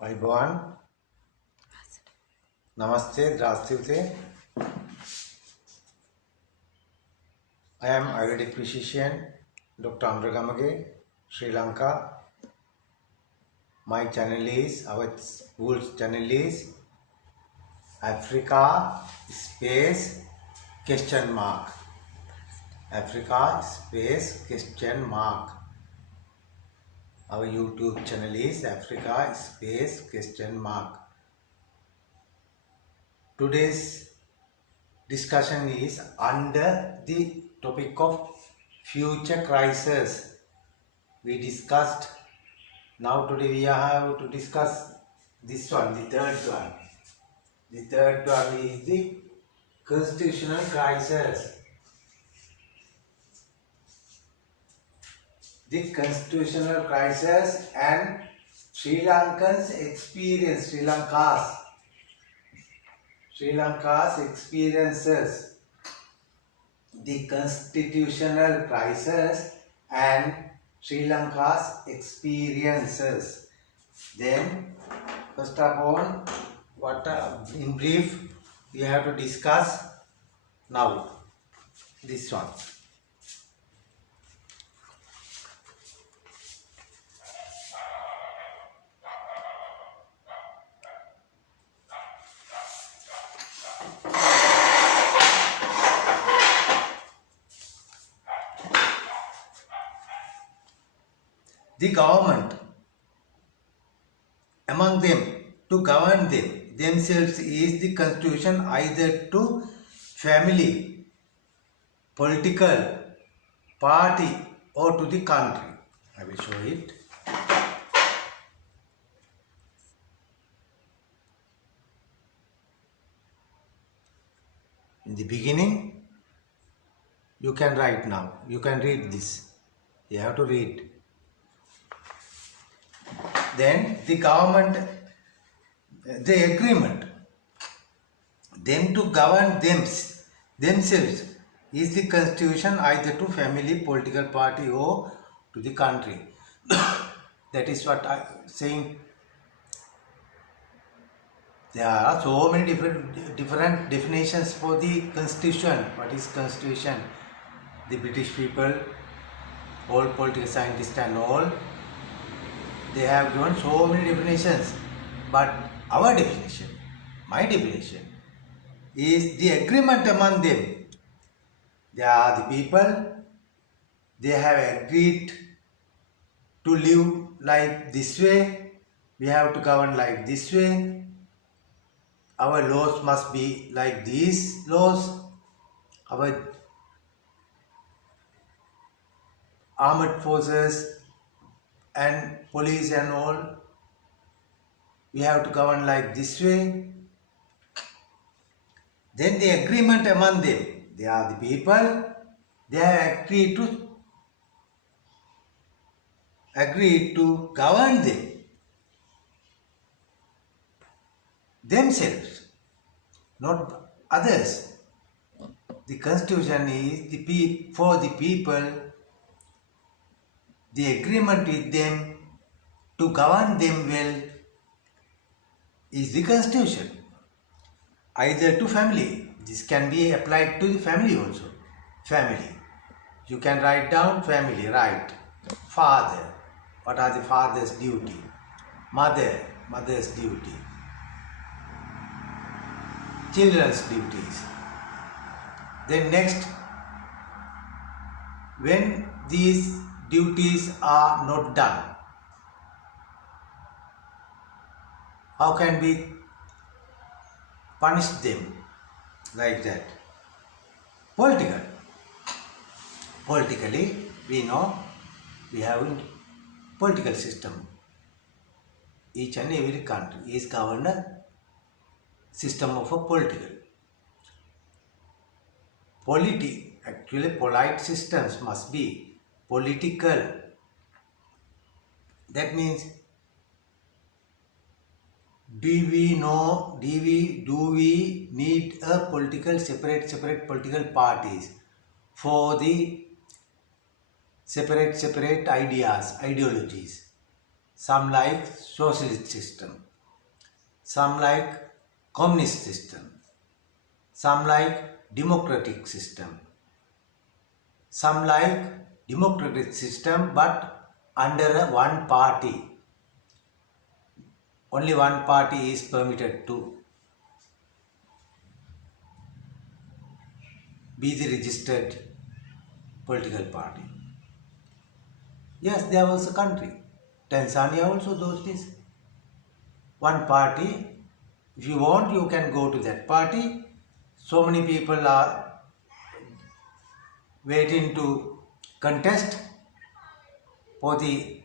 Ayubowan, Namaste, Здравствуйте. I am Ayurvedic physician Dr. Amragamage, Sri Lanka. My channel is, our school's channel is Africa space question mark. Africa space question mark. Our YouTube channel is Africa space question mark. Today's discussion is under the topic of future crisis. We discussed, now today we have to discuss this one, the third one. The third one is the constitutional crisis. The constitutional crisis and Sri Lanka's experience, Sri Lanka's experiences. The constitutional crisis and Sri Lanka's experiences. Then, first of all, in brief, we have to discuss now this one. The government, among them, to govern themselves is the constitution either to family, political, party or to the country. I will show it. In the beginning, you can write now. You can read this. You have to read. Then the government, the agreement, them to govern themselves is the constitution either to family, political party or to the country. That is what I am saying. There are so many different definitions for the constitution. What is constitution? The British people, all political scientists and all, they have given so many definitions, but our definition, my definition, is the agreement among them. They are the people, they have agreed to live like this way, we have to govern like this way, our laws must be like these laws, our armed forces and police and all, we have to govern like this way. Then the agreement among them, they are the people, they have agreed to govern themselves, not others. The constitution is for the people. The agreement with them to govern them well is the constitution. Either to family, this can be applied to the family also. Family, you can write down family, right? Father, what are the father's duty? Mother's duty. Children's duties. Then next, when these duties are not done, how can we punish them like that? Politically, we know we have a political system. Each and every country is governed a system of a political. Actually, polite systems must be political. That means, do we need a political separate political parties for the separate ideologies? Some like socialist system, some like communist system, some like democratic system, some like democratic system but under one party. Only one party is permitted to be the registered political party. Yes, there was a country, Tanzania also those days. One party, if you want you can go to that party. So many people are waiting to contest for the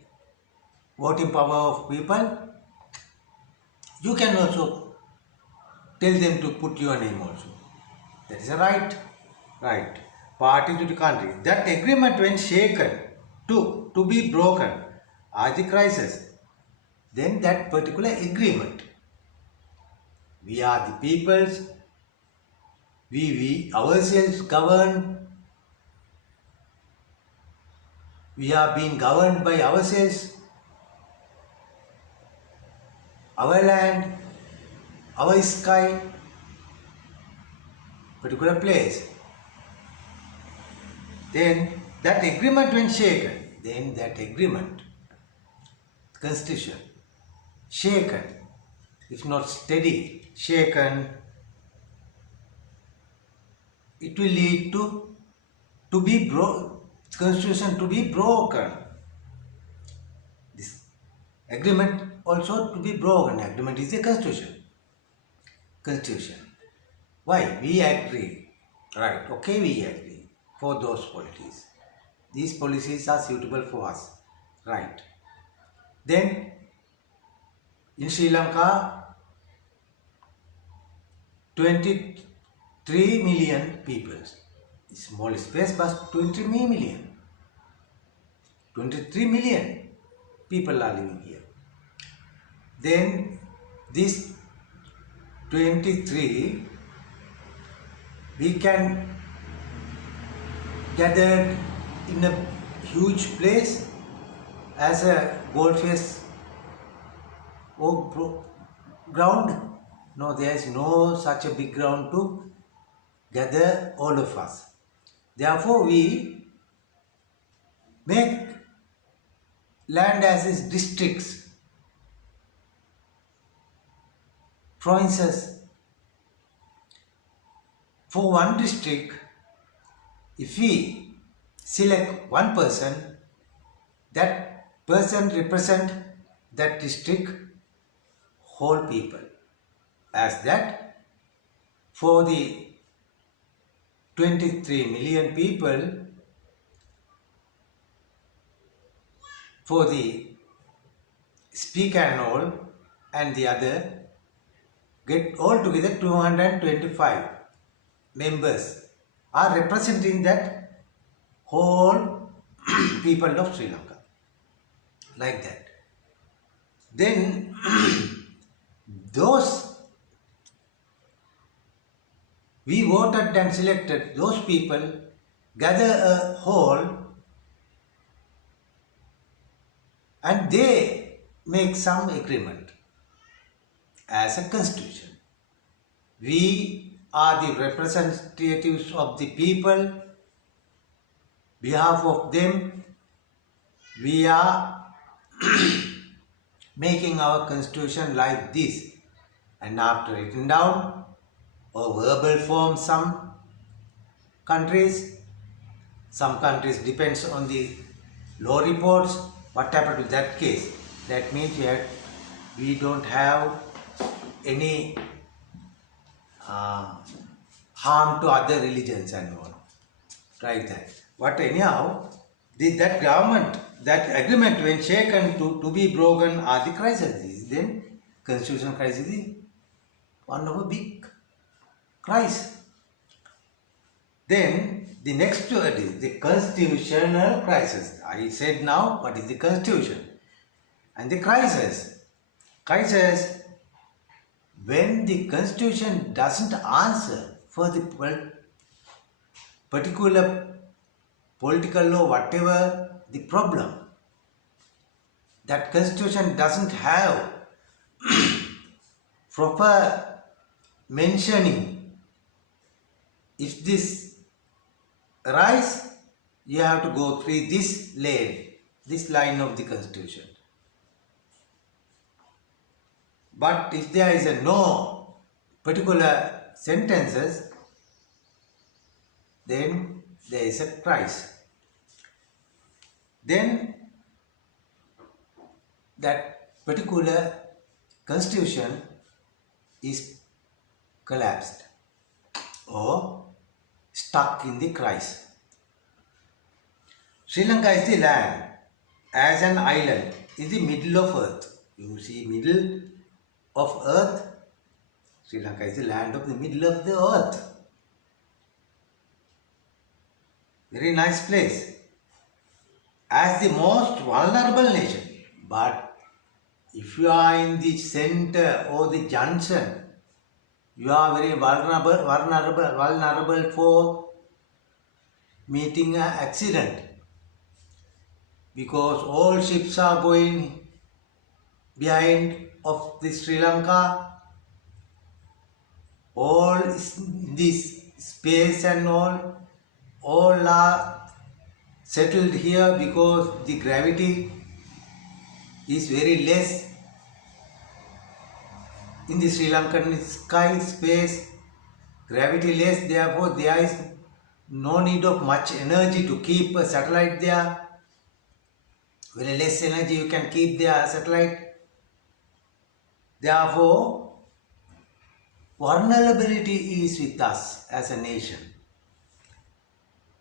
voting power of people. You can also tell them to put your name also. That is a right. Right. Party to the country. That agreement when shaken to be broken are the crisis. Then that particular agreement. We are the peoples. We ourselves govern. We are being governed by ourselves. Our land, our sky, particular place. Then that agreement when shaken, then that agreement, constitution, shaken, if not steady, shaken, it will lead to be constitution to be broken. This agreement also to be broken. Agreement is a constitution. Constitution. Why? We agree. Right. Okay, we agree for those policies. These policies are suitable for us. Right. Then in Sri Lanka, 23 million people. Small space but 23 million. 23 million people are living here. Then this 23 we can gather in a huge place as a goldfish ground. No, there is no such a big ground to gather all of us. Therefore, we make land as its districts, provinces. For one district, if we select one person, that person represents that district whole people. As that, for the 23 million people, for the speaker and all, and the other, get all together 225 members are representing that whole people of Sri Lanka. Like that. Then those we voted and selected, those people gather a whole and they make some agreement as a constitution. We are the representatives of the people. Behalf of them, we are making our constitution like this. And after written down, or verbal form, some countries depends on the law reports. What happened to that case? That means we don't have any harm to other religions and all. Like that. But anyhow, that government, that agreement when shaken to be broken are the crises. Then constitutional crisis is one of a big crisis. Then the next word is the constitutional crisis. I said now what is the constitution and the crisis. Crisis when the constitution doesn't answer for the particular political law, whatever the problem. That constitution doesn't have proper mentioning, if this arise, you have to go through this lane, this line of the constitution. But if there is a no particular sentences, then there is a crisis. Then that particular constitution is collapsed or stuck in the crisis. Sri Lanka is the land as an island in the middle of earth. You see, middle of earth. Sri Lanka is the land of the middle of the earth. Very nice place. As the most vulnerable nation. But if you are in the center or the junction, you are very vulnerable for meeting an accident. Because all ships are going behind of the Sri Lanka, all this space and all are settled here because the gravity is very less in the Sri Lankan sky space, gravity less, therefore there is no need of much energy to keep a satellite there. Very less energy you can keep their satellite. Therefore, vulnerability is with us as a nation.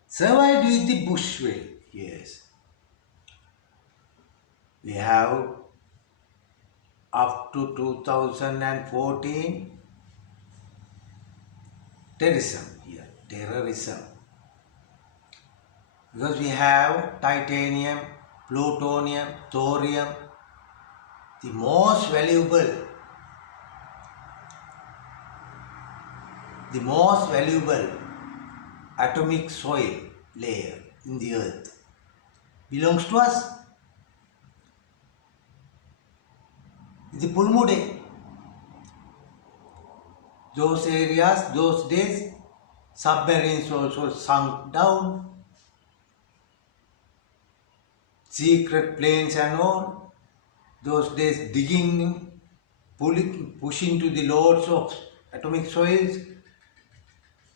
Survived with the bush way, yes. We have up to 2014 terrorism here, terrorism. Because we have titanium, plutonium, thorium, the most valuable atomic soil layer in the earth belongs to us. The Pulmude, those areas, those days, submarines also sunk down, secret planes and all, those days digging, pushing to the loads of atomic soils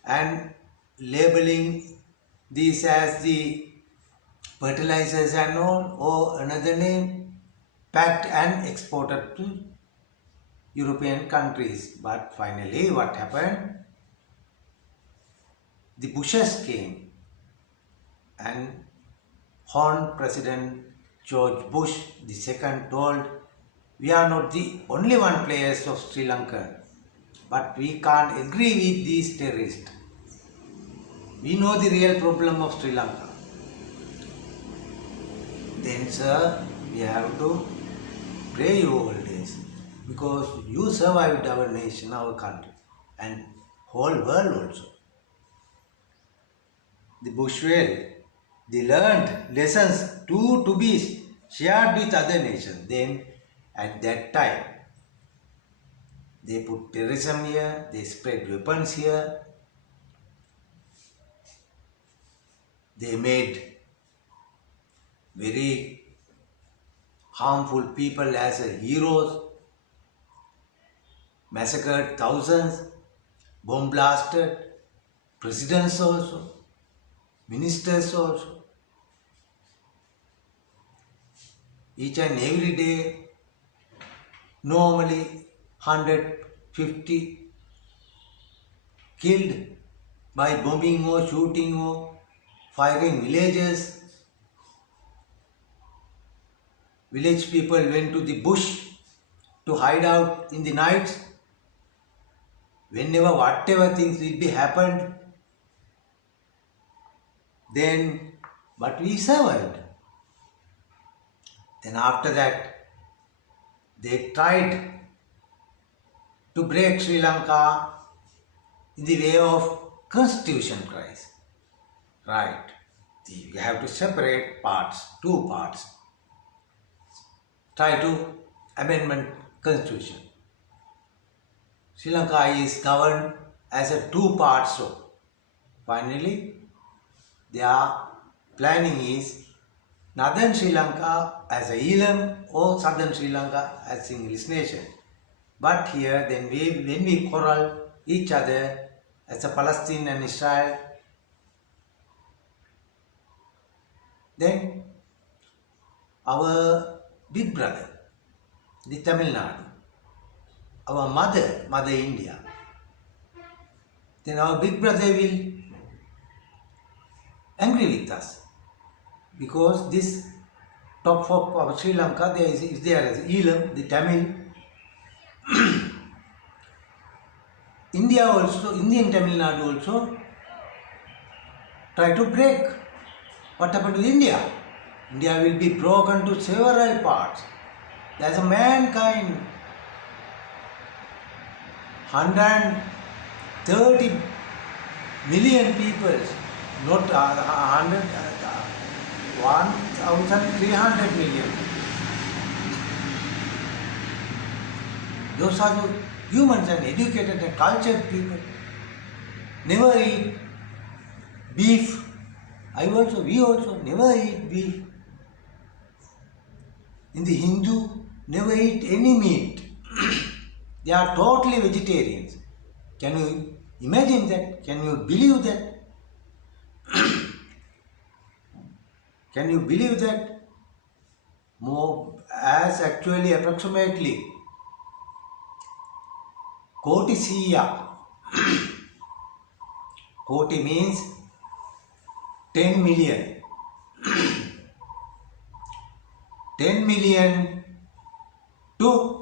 and labeling these as the fertilizers and all, or another name, packed and exported to European countries. But finally what happened? The Bushes came and Hon President George Bush II told, we are not the only one players of Sri Lanka, but we can't agree with these terrorists. We know the real problem of Sri Lanka. Then sir, we have to pray you all days, because you survived our nation, our country, and whole world also. The Bushwell, they learned lessons to be shared with other nations. Then at that time, they put terrorism here, they spread weapons here, they made very harmful people as heroes, massacred thousands, bomb blasted, presidents also, ministers also. Each and every day, normally 150 killed by bombing or shooting or firing villages. Village people went to the bush to hide out in the nights. Whenever whatever things will be happened, then but we survived. Then after that, they tried to break Sri Lanka in the way of Constitutional Crises. Right. We have to separate parts, two parts. Try to amendment Constitution. Sri Lanka is governed as a two parts. So finally, their planning is Northern Sri Lanka as a Elam or Southern Sri Lanka as English nation. But here, then when we quarrel each other as a Palestine and Israel, then our big brother, the Tamil Nadu, our Mother India, then our big brother will angry with us because this top of our Sri Lanka is there as Elam, the Tamil. Indian Tamil Nadu also try to break. What happened to India? India will be broken to several parts. There's a mankind, 130 million people, not 1,300 million. Those are the humans and educated and cultured people. Never eat beef. We also never eat beef. In the Hindu, never eat any meat. They are totally vegetarians. Can you imagine that? Can you believe that? Can you believe that? More as actually approximately Koti Siya. Koti means 10 million. 10 million to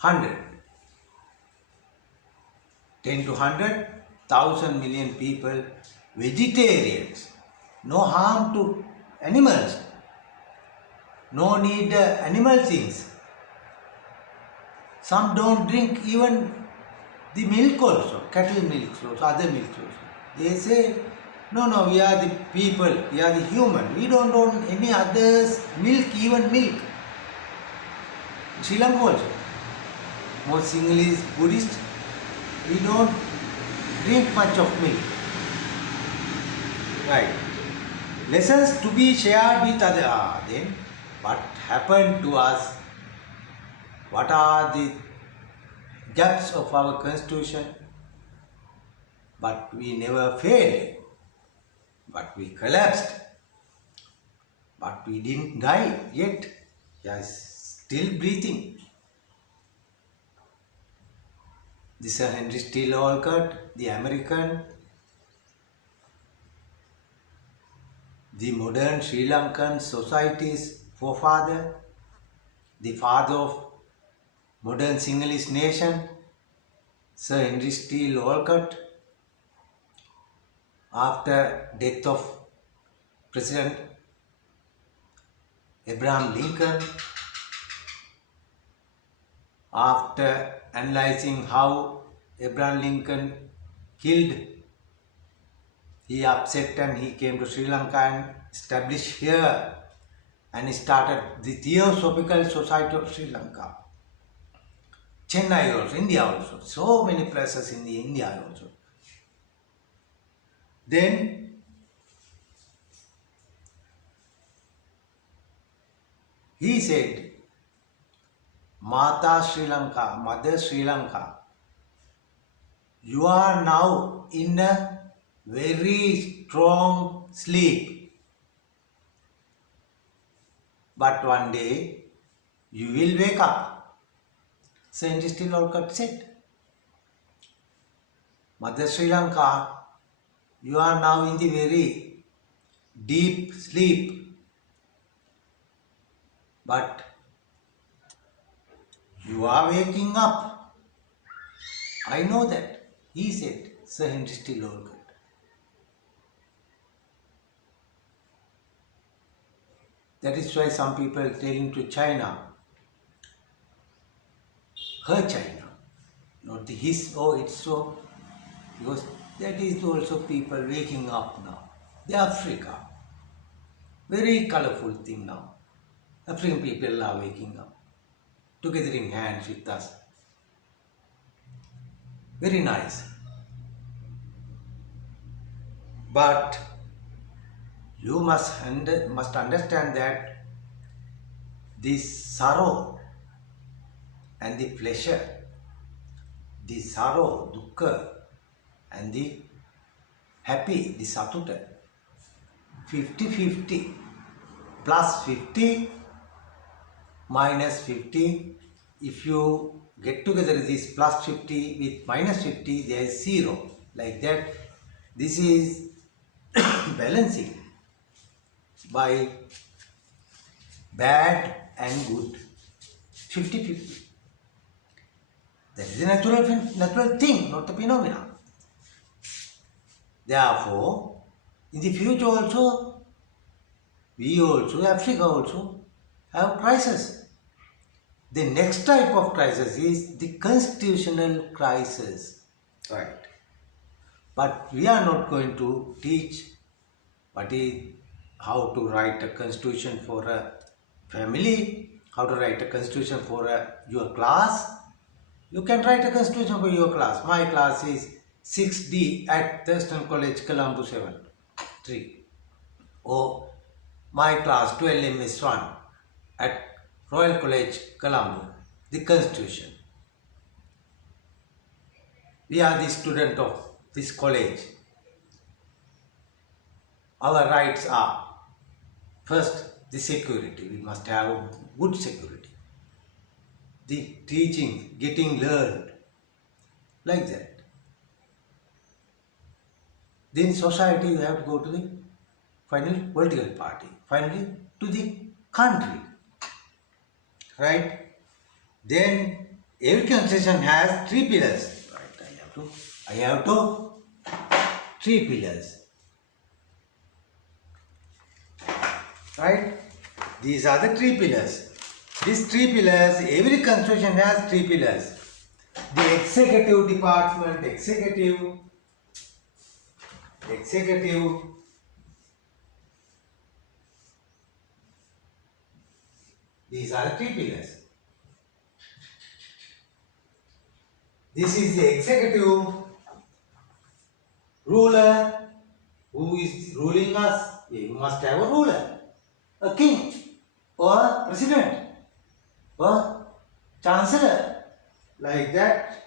100. 10 to 100,000 million people, vegetarians. No harm to animals. No need animal things. Some don't drink even the milk also, cattle milk also, other milk also. They say, no, we are the people, we are the human. We don't own any others milk, even milk. Sri Lanka also. Most Sinhalese Buddhist, we don't drink much of milk. Right. Lessons to be shared with others. Then, what happened to us? What are the gaps of our constitution? But we never failed. But we collapsed. But we didn't die yet. We are still breathing. The Sir Henry Steele Olcott, the American, the modern Sri Lankan society's forefather, the father of modern Sinhalese nation, Sir Henry Steele Olcott, after death of President Abraham Lincoln, after analyzing how Abraham Lincoln killed, he upset and he came to Sri Lanka and established here and started the Theosophical Society of Sri Lanka. Chennai also, India also, so many places in the India also. Then he said, Mata Sri Lanka, Mother Sri Lanka, you are now in a very strong sleep. But one day you will wake up. Sir Henry Steele Olcott said, Mother Sri Lanka, you are now in the very deep sleep. But you are waking up. I know that, he said, Sir Henry Steele Olcott. That is why some people are telling to China, her China, not the his, oh it's so, because that is also people waking up now. The Africa, very colorful thing now. African people are waking up, together in hands with us. Very nice. But you must understand that this sorrow and the pleasure, the sorrow, dukkha, and the happy, the satuta, 50-50, plus 50 minus 50. If you get together this plus 50 with minus 50, there is 0. Like that, this is balancing by bad and good, 50-50. That is a natural thing, not a phenomenon. Therefore, in the future also, we also, Africa also, have crisis. The next type of crisis is the constitutional crisis. Right. But we are not going to teach how to write a constitution for a family, how to write a constitution for your class. You can write a constitution for your class. My class is 6D at Thurston College, Colombo 3. Or my class 12MS1 at Royal College, Colombo. The constitution. We are the student of this college. Our rights are, first, the security. We must have good security. The teaching, getting learned, like that. Then society, you have to go to the finally political party, finally to the country, right? Then every constitution has 3 pillars. Right? I have to 3 pillars. Right? These are the 3 pillars. These 3 pillars, every constitution has 3 pillars. The executive department, executive. These are the 3 pillars. This is the executive ruler who is ruling us. You must have a ruler, a king, or a president, or chancellor, like that.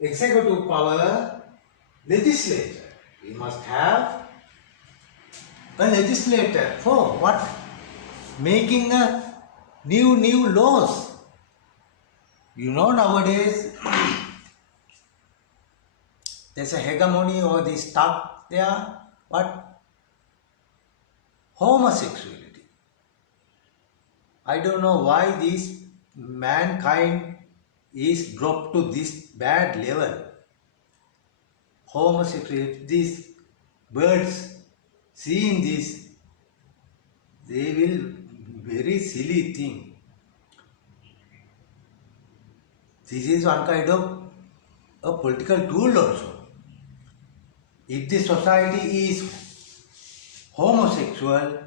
Executive power, legislature. We must have a legislator for what? Making a new laws. You know, nowadays there's a hegemony or the stuck there. What? Homosexuality. I don't know why this mankind is dropped to this bad level. Homosexuality. These birds seeing this, they will very silly thing. This is one kind of a political tool also. If the society is homosexual,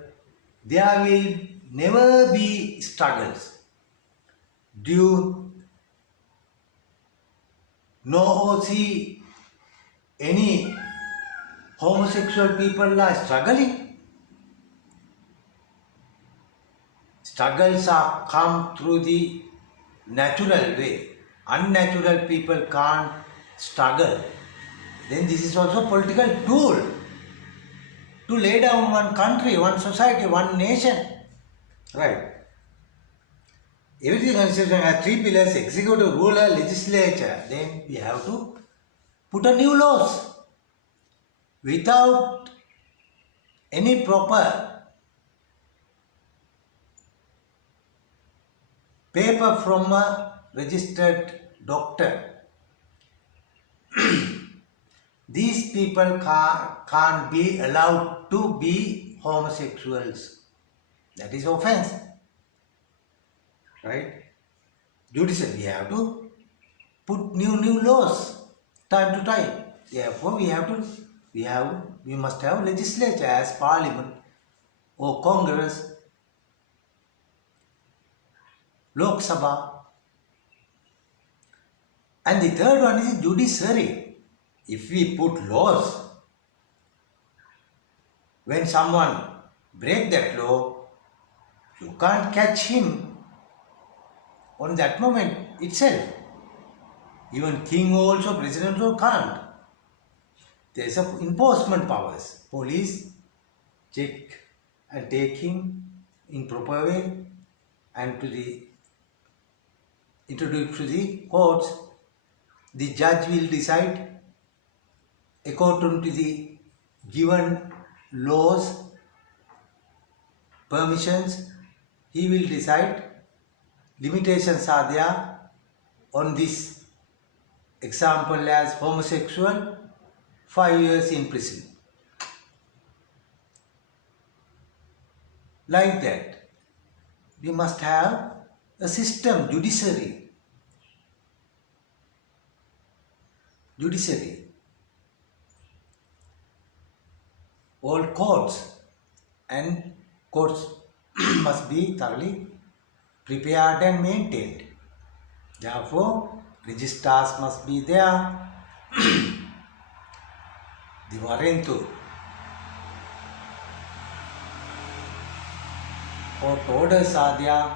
there will never be struggles. Do you know or see any homosexual people are struggling? Struggles are come through the natural way. Unnatural people can't struggle. Then this is also a political tool to lay down one country, one society, one nation. Right. Every constitution has 3 pillars: executive, ruler, legislature. Then we have to put a new laws. Without any proper paper from a registered doctor, these people can't be allowed to be homosexuals. That is offense. Right? Judicial, we have to put new laws time to time. Therefore, we must have legislature as parliament or Congress, Lok Sabha, And the third one is judiciary. If we put laws, when someone break that law, you can't catch him on that moment itself. Even king also, president also can't. There is a enforcement powers. Police check and take him in proper way and introduce to the courts. The judge will decide according to the given laws, permissions. He will decide limitations are there on this. Example as homosexual, 5 years in prison. Like that, we must have a system, judiciary. All courts and courts must be thoroughly prepared and maintained. Therefore, registrars must be there. The Varentu, court orders are there.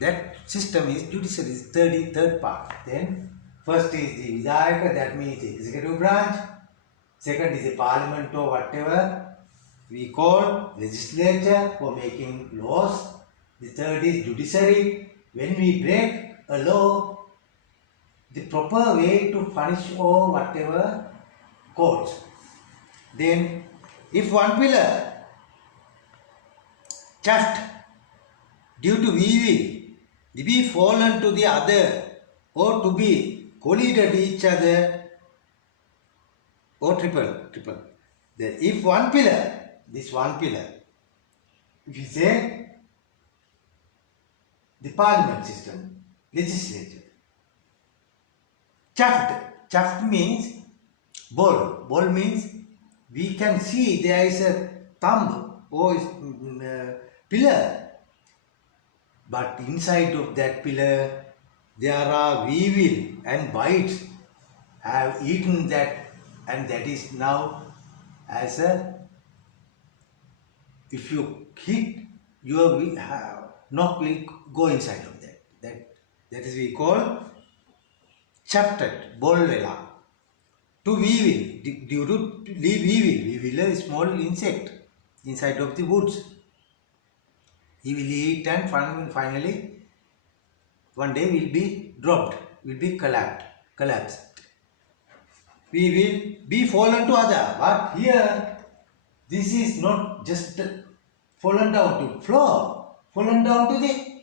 That system is judiciary, third part. Then first is the Vidayaka, that means the executive branch. Second is the parliament or whatever we call legislature for making laws. The third is judiciary. When we break a law, the proper way to punish or whatever courts. Then if one pillar just due to evil to be fallen to the other or to be collided each other or triple. Then if one pillar, this one pillar, if you say the parliament system, legislature, Chaft means ball. Ball means we can see there is a thumb or pillar. But inside of that pillar there are weevil and bites have eaten that, and that is now as a, if you hit, your knock will go inside of that. That is we call chafted, bolvela. To weevil, due to weevil. Weevil is a small insect inside of the woods. He will eat and finally one day will be dropped, will be collapsed. We will be fallen to other. But here, this is not just fallen down to floor, fallen down to the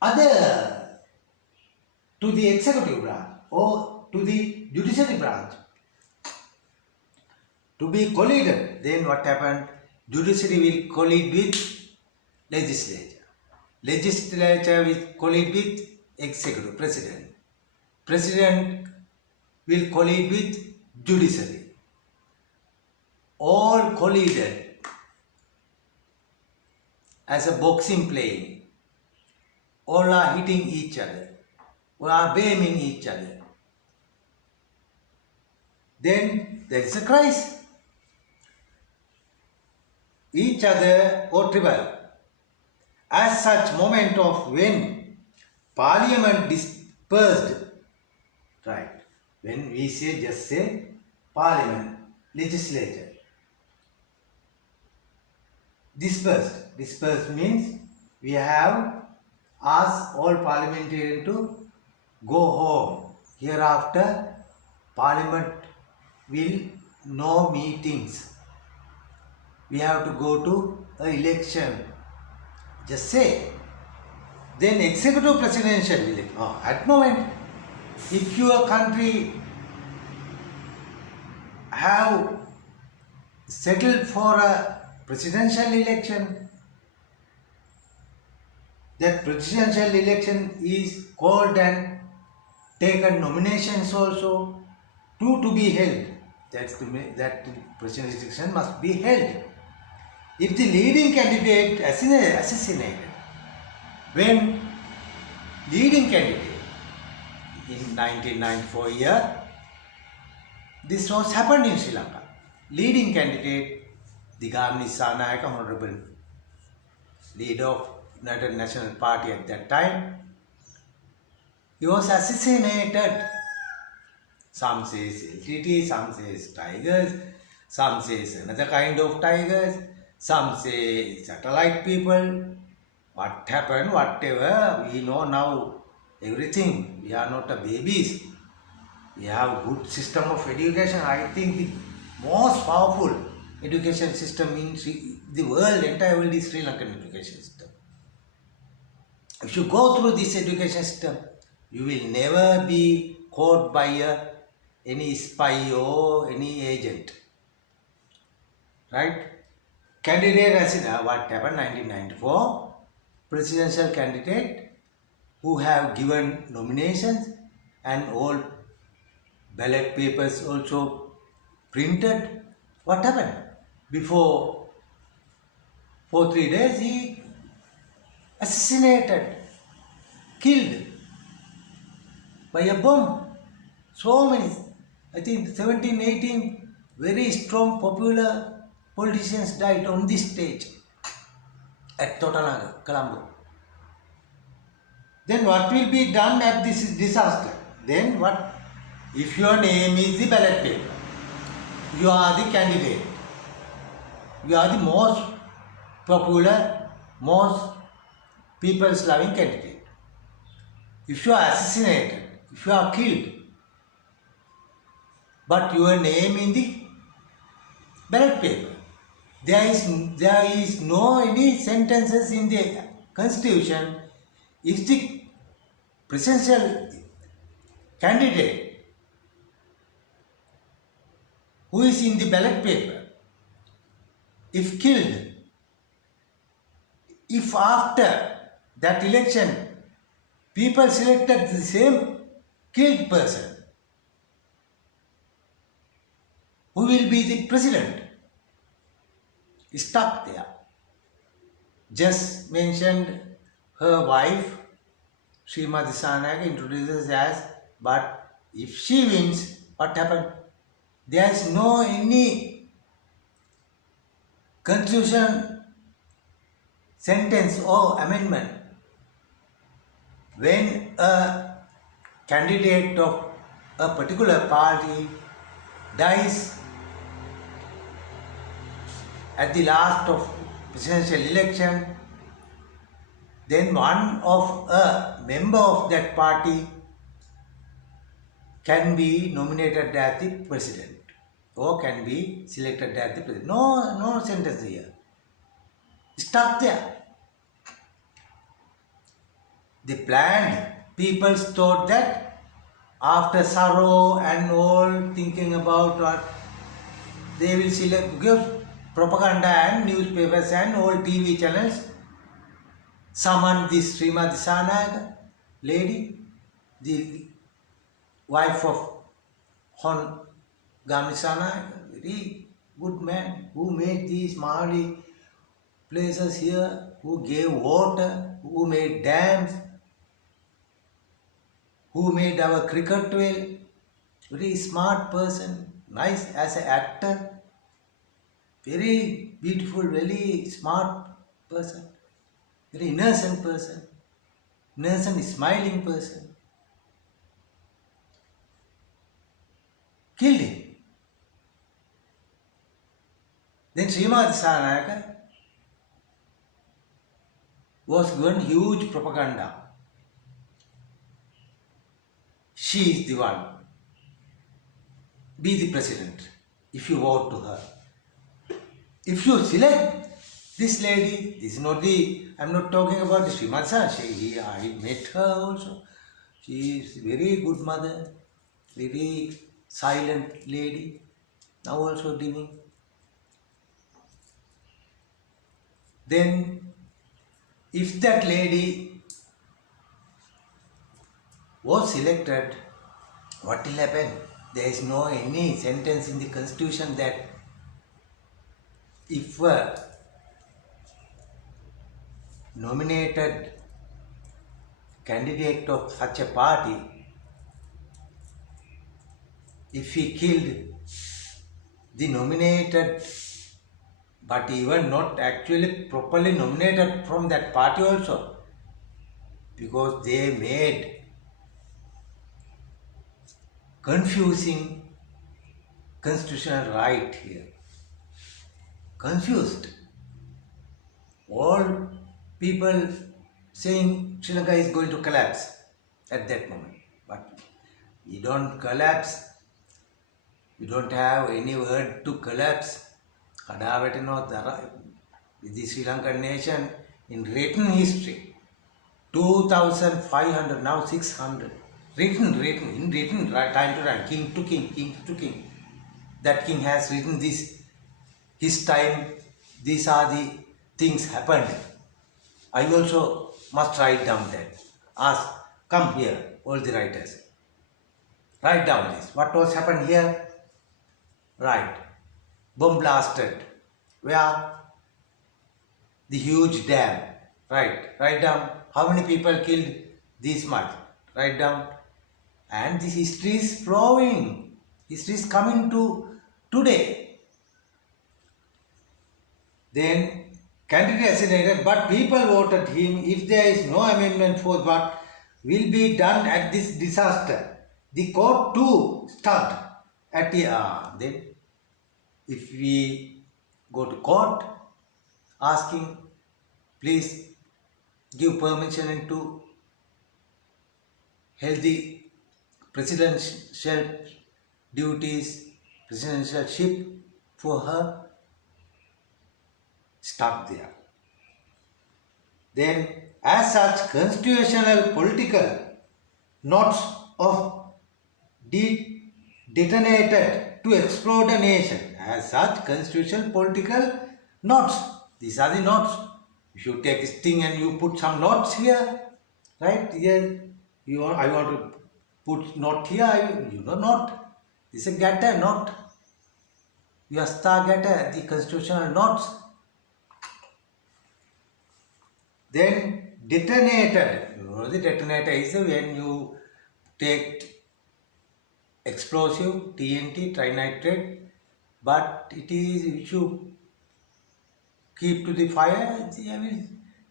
other, to the executive branch or to the judiciary branch. To be collided, then what happened? Judiciary will collide with legislature. Legislature will collide with executive, president. President will collide with judiciary. All collided as a boxing playing. All are hitting each other. All are blaming each other. Then there is a crisis. Each other or tribal. As such moment of when parliament dispersed, right? When we say, just say parliament, legislature. Dispersed. Dispersed means we have asked all parliamentarians to go home. Hereafter, parliament will no meetings. We have to go to an election. Just say. Then executive presidential election. At moment, if your country have settled for a presidential election, that presidential election is called and taken nominations also to be held. That presidential election must be held. If the leading candidate assassinated, when leading candidate in 1994 year. This was happened in Sri Lanka. Leading candidate, the Gamini Sanayaka, Honorable leader of United National Party at that time, he was assassinated. Some says LTT, some says tigers, some says another kind of tigers, some say satellite people. What happened, whatever, we know now everything. We are not a babies. We have good system of education. I think the most powerful education system in the world, entire world, is Sri Lankan education system. If you go through this education system, you will never be caught by any spy or any agent. Right? Candidate Asina, what happened 1994? Presidential candidate who have given nominations and all ballot papers also printed. What happened? Before 3 days he assassinated, killed by a bomb. So many, I think 17, 18 very strong popular politicians died on this stage at Totanaga, Colombo. Then what will be done at this disaster? Then what? If your name is the ballot paper, you are the candidate, you are the most popular, most people's loving candidate. If you are assassinated, if you are killed, but your name in the ballot paper, there is no any sentences in the Constitution. If the presidential candidate who is in the ballot paper, if killed, if after that election people selected the same killed person, who will be the president? Stuck there. Just mentioned her wife, Srimati Sanayaka, introduces as, but if she wins, what happened? There is no any constitution sentence or amendment. When a candidate of a particular party dies at the last of presidential election, then one of a member of that party can be nominated as the president or can be selected as the president. No sentence here. Stuck there. The planned people thought that after sorrow and all thinking about what they will select, give propaganda and newspapers and all TV channels, summon this Srimati Sanayaka lady, the wife of Hon Gamini Sanayaka, very good man, who made these Mahali places here, who gave water, who made dams, who made our cricket well, very smart person, nice as an actor, very beautiful, very smart person, very innocent person, innocent, smiling person. Killed him. Then Srimati Sanayaka was given huge propaganda. She is the one. Be the president if you vote to her. If you select this lady, this is not the, I am not talking about the Srimati Sanayaka. I met her also. She is a very good mother, very silent lady, now also living. Then, if that lady was selected, what will happen? There is no any sentence in the Constitution that if a nominated candidate of such a party, if he killed the nominated, but even not actually properly nominated from that party also, because they made confusing constitutional right here. Confused. All people saying Sri Lanka is going to collapse at that moment. But we don't collapse. We don't have any word to collapse. The Sri Lankan nation in written history, 2,500, now 600. Written, time to time, king to king. That king has written this, his time, these are the things happened. I also must write down that. Ask, come here, all the writers. Write down this. What was happened here? Right. Bomb blasted. Where? The huge dam. Right. Write down. How many people killed this much? Write down. And this history is flowing. History is coming to today. Then candidate assassinated, but people voted him. If there is no amendment for what will be done at this disaster, the court too stuck at the then if we go to court asking, please give permission to healthy presidential duties, presidentialship for her, stuck there. Then, as such, constitutional political knots of detonated to explode a nation. As such, constitutional political knots. These are the knots. If you take this thing and you put some knots here, right? Here, I want to put knot here. You know knot. This is a gatter knot. Vyasta gatter, the constitutional knots. Then detonated. You know the detonator is when you take explosive TNT, trinitrate, but it is, if you keep to the fire, they will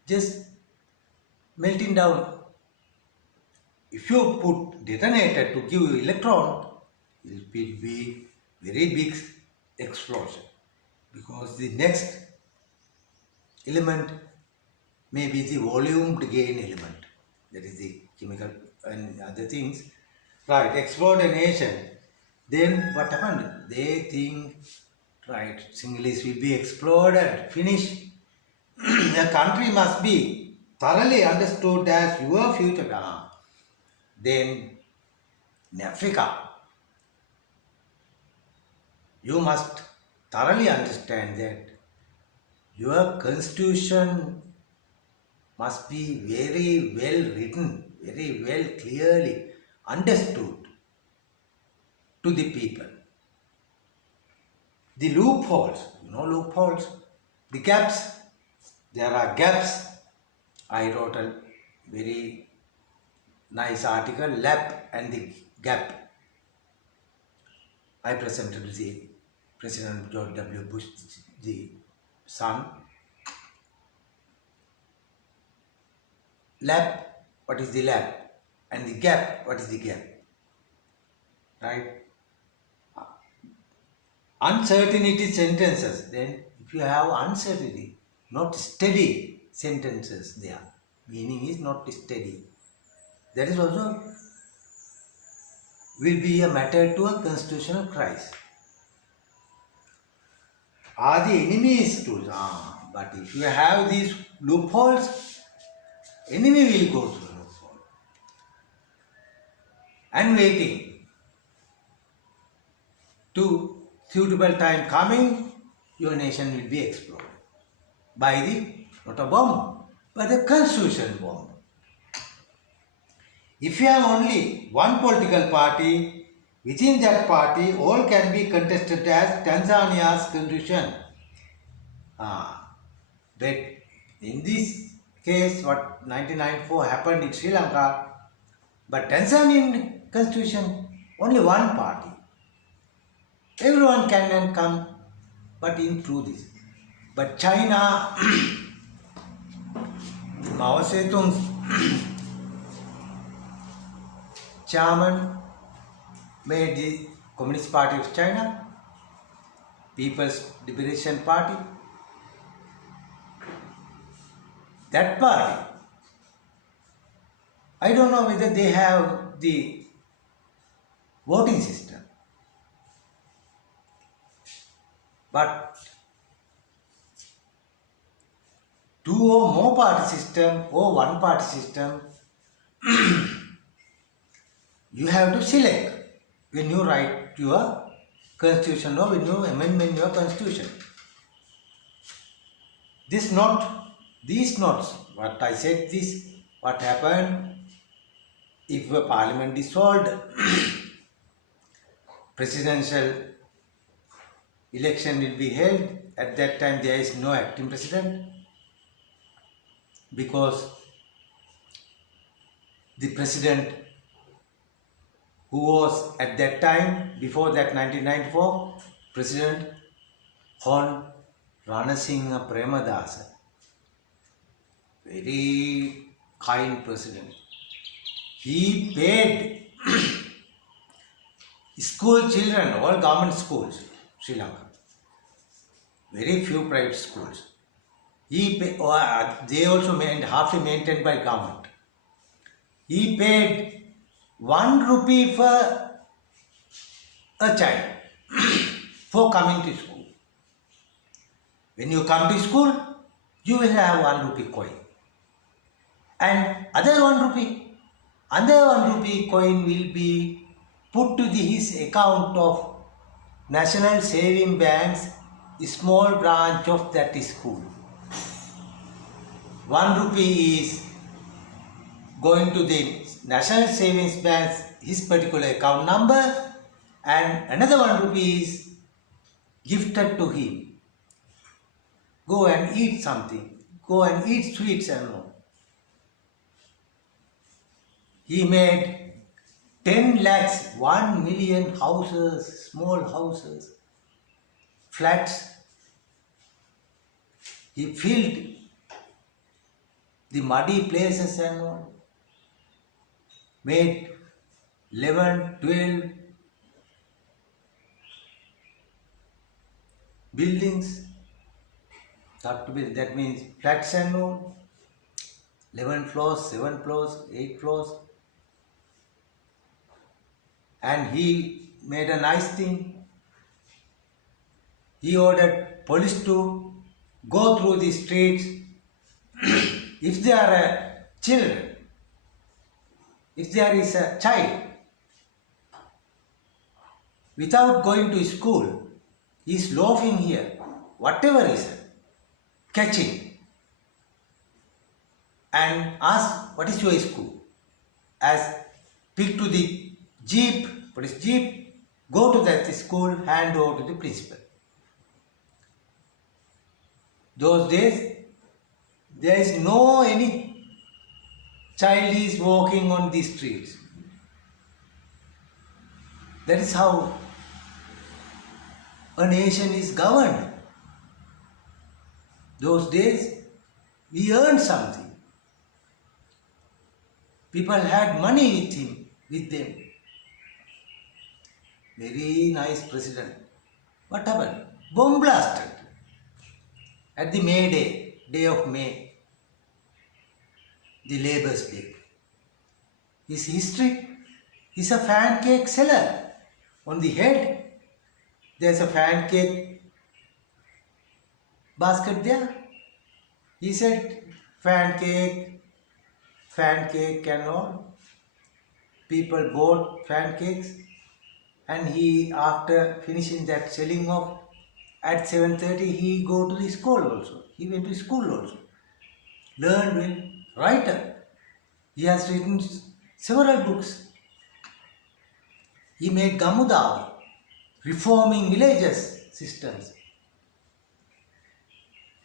just melting down. If you put detonator to give electron, it will be very big explosion, because the next element may be the volume gain element, that is the chemical and other things. Right, explode a nation. Then what happened? They think, right, Sinhalese will be exploded, finished. The country must be thoroughly understood as your future. Then in Africa, you must thoroughly understand that your constitution must be very well written, very well clearly understood to the people. The loopholes, you know loopholes, the gaps, there are gaps. I wrote a very nice article, Lap and the Gap. I presented to the President George W. Bush, the son. Lap, what is the lap? And the gap, what is the gap? Right? Uncertainty sentences. Then if you have uncertainty, not steady sentences there, meaning is not steady, that is also will be a matter to a constitutional crisis. Are the enemies tools? But if you have these loopholes, enemy will go through loophole. And waiting to suitable time coming, your nation will be exploded by the, not a bomb, but a constitutional bomb. If you have only one political party, within that party all can be contested as Tanzania's constitution. But in this case what 1994 happened in Sri Lanka, but Tanzanian constitution only one party. Everyone can and come, but in through this. But China, Mao Zedong's chairman made the Communist Party of China, People's Liberation Party. That party, I don't know whether they have the voting system, but two or more party system or one party system, you have to select when you write your constitution or when you amend your constitution. These notes, what I said this, what happened if a parliament dissolved, presidential election will be held. At that time there is no acting president, because the president who was at that time, before that 1994, President Hon Ranasinghe Premadasa, very kind president. He paid school children, all government schools, Sri Lanka, very few private schools. They also halfly maintained by government. He paid 1 rupee for a child for coming to school. When you come to school, you will have 1 rupee coin. And other 1 rupee coin will be put to his account of National Saving Bank's small branch of that school. 1 rupee is going to the National Savings Bank's his particular account number, and another 1 rupee is gifted to him. Go and eat something. Go and eat sweets and all. He made 10 lakhs, 1 million houses, small houses, flats. He filled the muddy places and all. Made 11, 12 buildings. That means flats and all. 11 floors, 7 floors, 8 floors. And he made a nice thing. He ordered police to go through the streets. If there are children, if there is a child without going to school, he is loafing here, whatever reason, catching, and ask, what is your school? As pick to the jeep, police jeep, go to that school, hand over to the principal. Those days, there is no any child is walking on the streets. That is how a nation is governed. Those days, we earned something. People had money with them. Very nice president. What happened? Bomb blasted at the May Day, day of May, the Labour's Day. His history is a fan cake seller. On the head, there is a fan cake basket there. He said, fan cake and all. People bought fan cakes, and he, after finishing that selling of, at 7:30 he go to the school also. He went to school also. Learned well, writer. He has written several books. He made Gamudawa, reforming villages systems.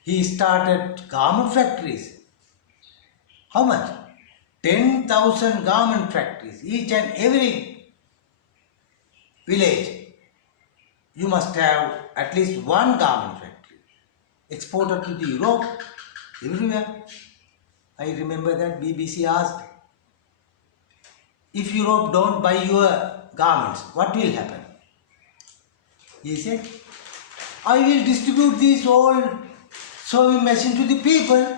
He started garment factories. How much? 10,000 garment factories, each and every village. You must have at least one garment factory exported to the Europe, everywhere. I remember that BBC asked, if Europe don't buy your garments, what will happen? He said, I will distribute these all sewing machine to the people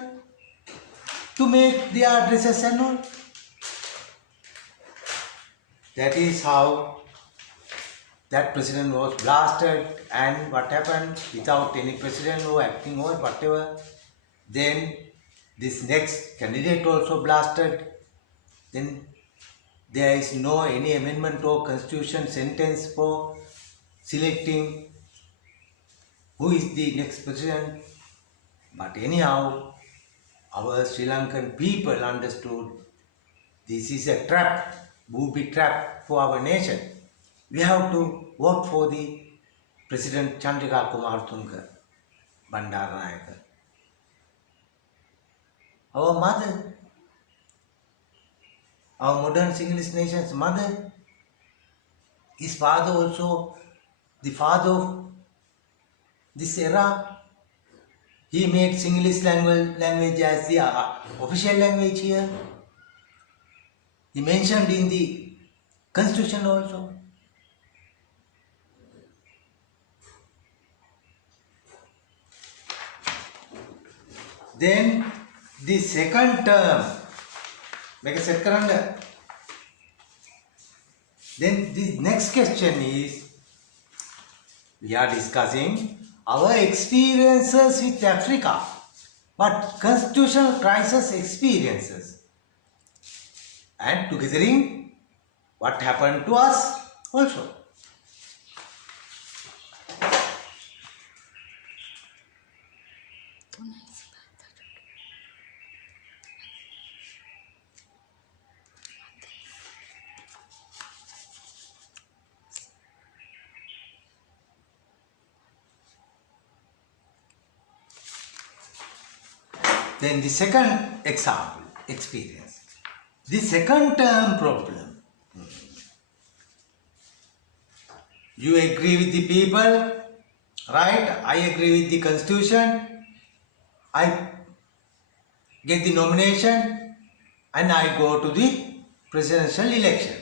to make their dresses and all. That is how that president was blasted, and what happened without any president or acting or whatever. Then this next candidate also blasted. Then there is no any amendment or constitution sentence for selecting who is the next president. But anyhow, our Sri Lankan people understood this is a trap, booby trap for our nation. We have to vote for the President Chandrika Kumartunga Bandaranaike. Our mother, our modern Sinhalese nation's mother, his father also, the father of this era, he made Sinhalese language as the official language here. He mentioned in the constitution also. Then the second term, make a set karanga. Then the next question is, we are discussing our experiences with Africa, but constitutional crisis experiences, and togethering what happened to us also. Then the second example, experience. The second term problem. You agree with the people, right? I agree with the constitution. I get the nomination and I go to the presidential election.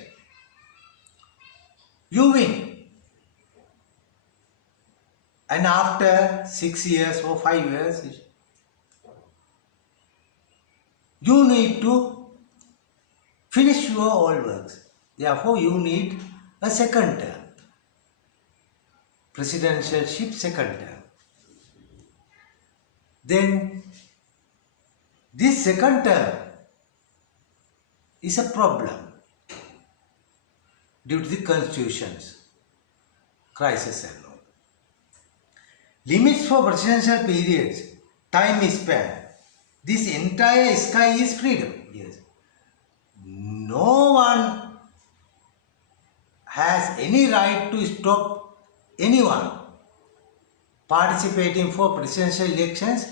You win. And after 6 years or 5 years, you need to finish your all works. Therefore, you need a second term. Presidentialship second term. Then, this second term is a problem due to the constitution's crisis and all. Limits for presidential periods, time is span. This entire sky is freedom. Yes. No one has any right to stop anyone participating for presidential elections,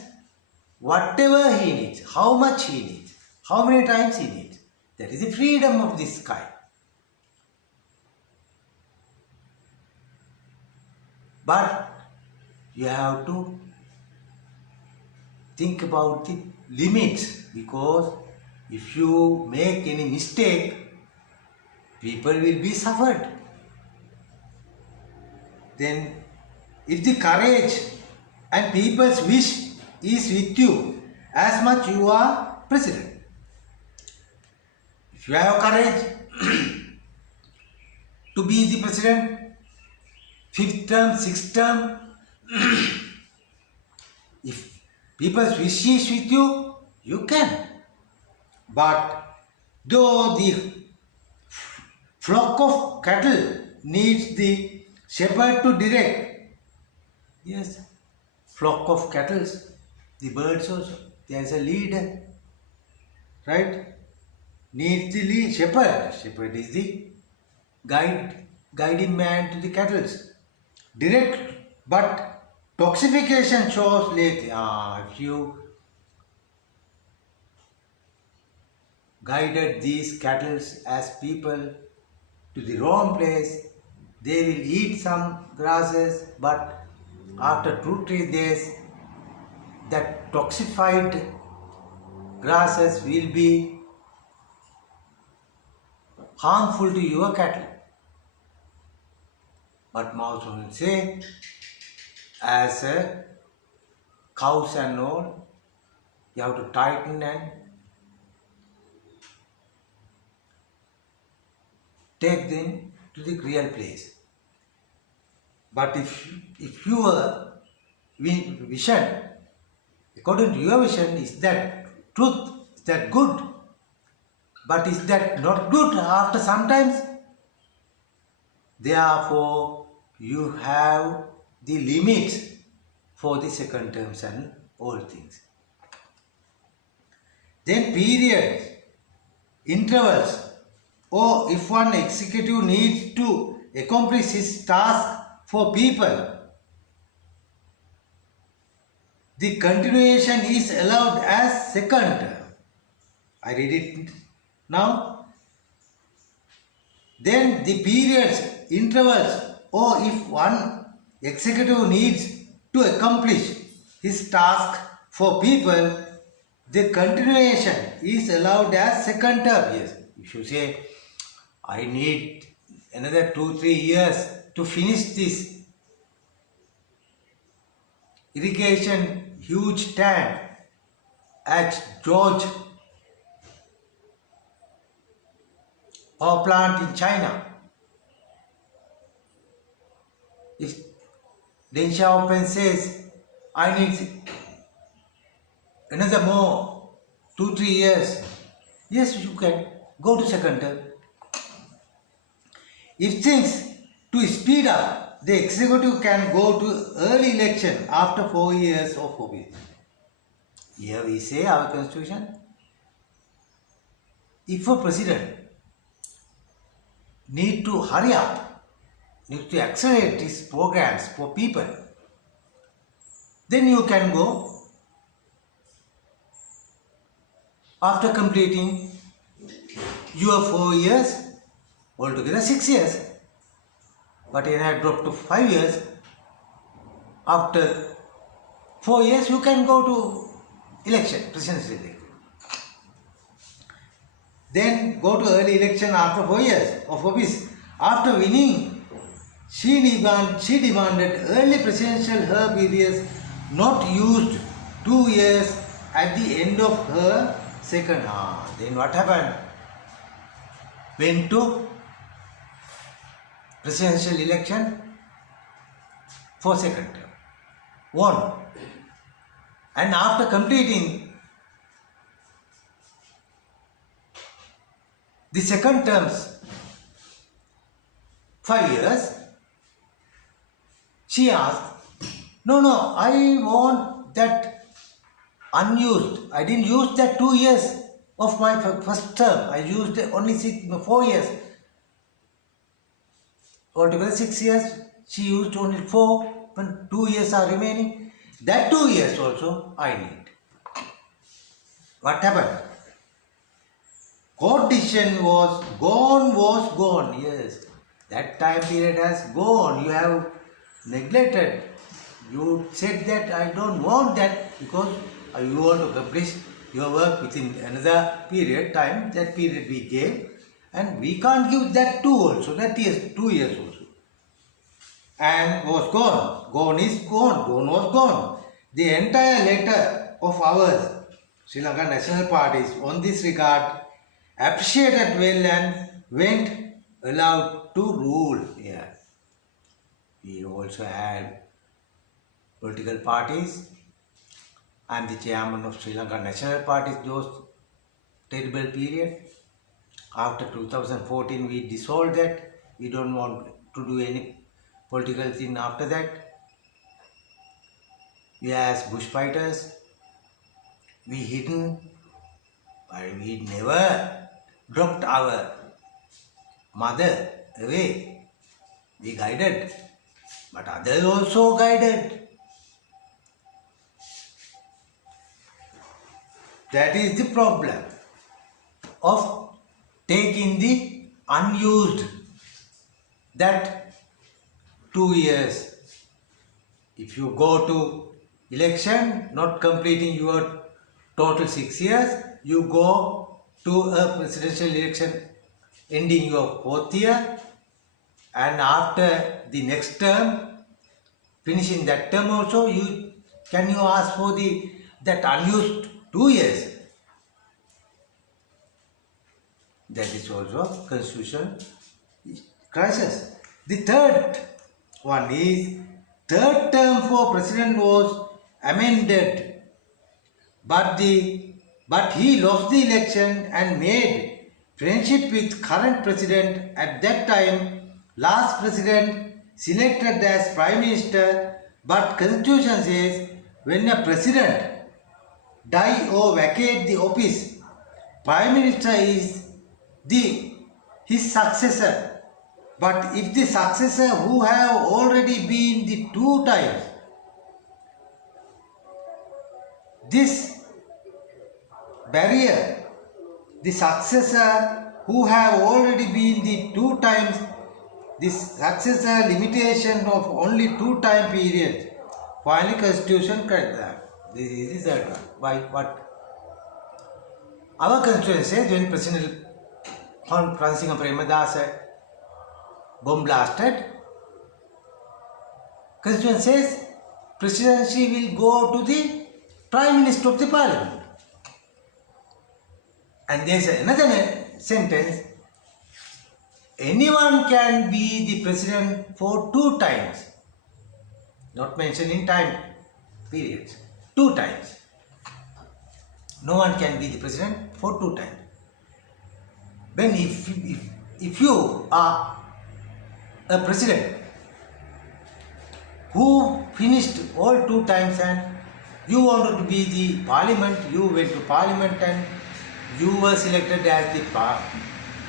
whatever he needs, how much he needs, how many times he needs. That is the freedom of the sky. But you have to think about the limits, because if you make any mistake, people will be suffered. Then if the courage and people's wish is with you, as much you are president. If you have courage to be the president, 5th term, 6th term, if people's wish is with you, you can. But though the flock of cattle needs the shepherd to direct, yes, flock of cattle, the birds also, there is a leader, right? Needs the lead shepherd. Shepherd is the guiding man to the cattle. Direct, but toxification shows lately, if you guided these cattle as people to the wrong place. They will eat some grasses, but after 2-3 days, that toxified grasses will be harmful to your cattle. But Mao say, as cows and all, you have to tighten and take them to the real place. But if your vision, according to your vision, is that truth, is that good, but is that not good after sometimes? Therefore, you have the limits for the second terms and all things. Then periods, intervals, or if one executive needs to accomplish his task for people, the continuation is allowed as second term. I read it now. Then the periods, intervals, or if one executive needs to accomplish his task for people, the continuation is allowed as second term. Yes, if you say, I need another 2-3 years to finish this irrigation huge tank at George power plant in China. If Deng Xiaoping says, I need another more 2-3 years, yes, you can go to second term. If things to speed up, the executive can go to early election after 4 years of office. Here we say our constitution, if a president need to hurry up, need to accelerate his programs for people, then you can go after completing your 4 years, altogether 6 years. But it had dropped to 5 years. After 4 years, you can go to election, presidential election. Then go to early election after 4 years of office. After winning, she demanded early presidential her periods not used 2 years at the end of her second. Then what happened? Went to presidential election for second term. Won. And after completing the second terms 5 years, she asked, no, I want that unused. I didn't use that 2 years of my first term. I used only 4 years. Altogether 6 years, she used only 4, but 2 years are remaining. That 2 years also I need. What happened? Court decision was gone. Yes, that time period has gone. You have neglected. You said that I don't want that because you want to accomplish your work within another period time. That period we gave. And we can't give that 2 also, that is 2 years also. And was gone. Gone is gone. Gone was gone. The entire letter of ours, Sri Lanka National Parties, on this regard, appreciated well and went allowed to rule. Yeah. We also had political parties. I am the chairman of Sri Lanka National Parties those terrible period. After 2014, we dissolved that. We don't want to do any political thing after that. We as bushfighters, we hidden, but we never dropped our mother away. We guided, but others also guided. That is the problem. of taking the unused that 2 years. If you go to election not completing your total 6 years, you go to a presidential election ending your 4th year, and after the next term, finishing that term also, you ask for that unused 2 years. That is also constitutional crisis. The third one is third term for president was amended, but he lost the election and made friendship with current president at that time. Last president selected as prime minister, but constitution says when a president die or vacate the office, prime minister is his successor. But if the successor who have already been the 2 times, this barrier, the successor who have already been the 2 times, this successor limitation of only 2 time period, finally constitution correct that. This is the third one. By what? Our constitution says when President Francis Premadasa bomb blasted, constitution says presidency will go to the prime minister of the parliament. And there is another sentence, anyone can be the president for 2 times, not mentioned in time periods, 2 times. No one can be the president for 2 times. Then if you are a president who finished all 2 times and you wanted to be the parliament, you went to parliament and you were selected as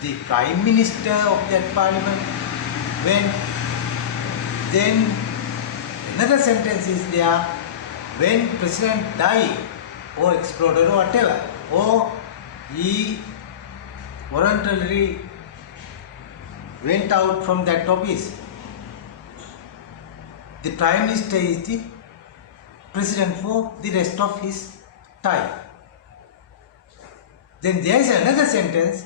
the prime minister of that parliament, then another sentence is there, when president died or exploded or whatever, or he voluntarily went out from that office, the prime minister is the president for the rest of his time. Then there is another sentence,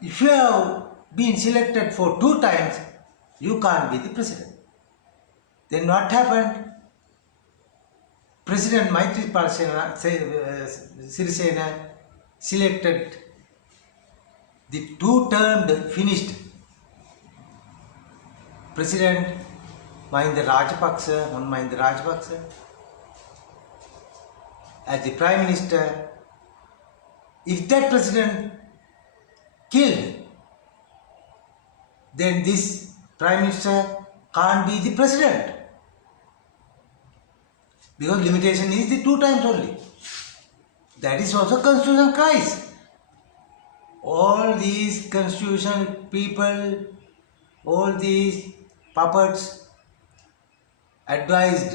if you have been selected for 2 times, you can't be the president. Then what happened? President Maithripala Sirisena selected the 2-termed finished President Mahinda Rajapaksa as the Prime Minister. If that President killed, then this Prime Minister can't be the President, because limitation is the 2 times only. That is also constitutional crisis. All these constitutional people, all these puppets advised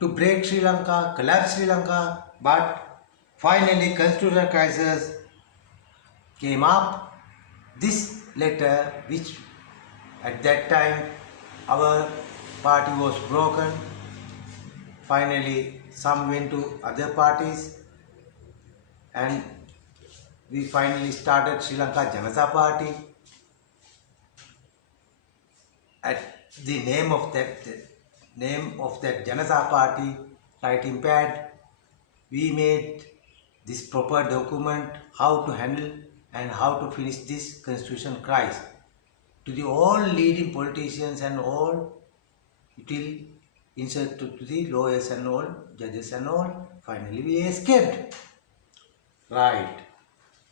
to break Sri Lanka, collapse Sri Lanka, but finally constitutional crisis came up. This letter, which at that time our party was broken, finally some went to other parties and we finally started Sri Lanka Janata Party. At the name of that Janata Party writing pad, we made this proper document how to handle and how to finish this constitutional crisis. To the all leading politicians and all, it will insert to the lawyers and all, judges and all. Finally we escaped. Right.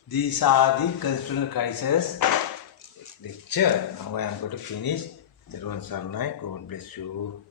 These are the constitutional crisis lecture. Now I am going to finish. God bless you.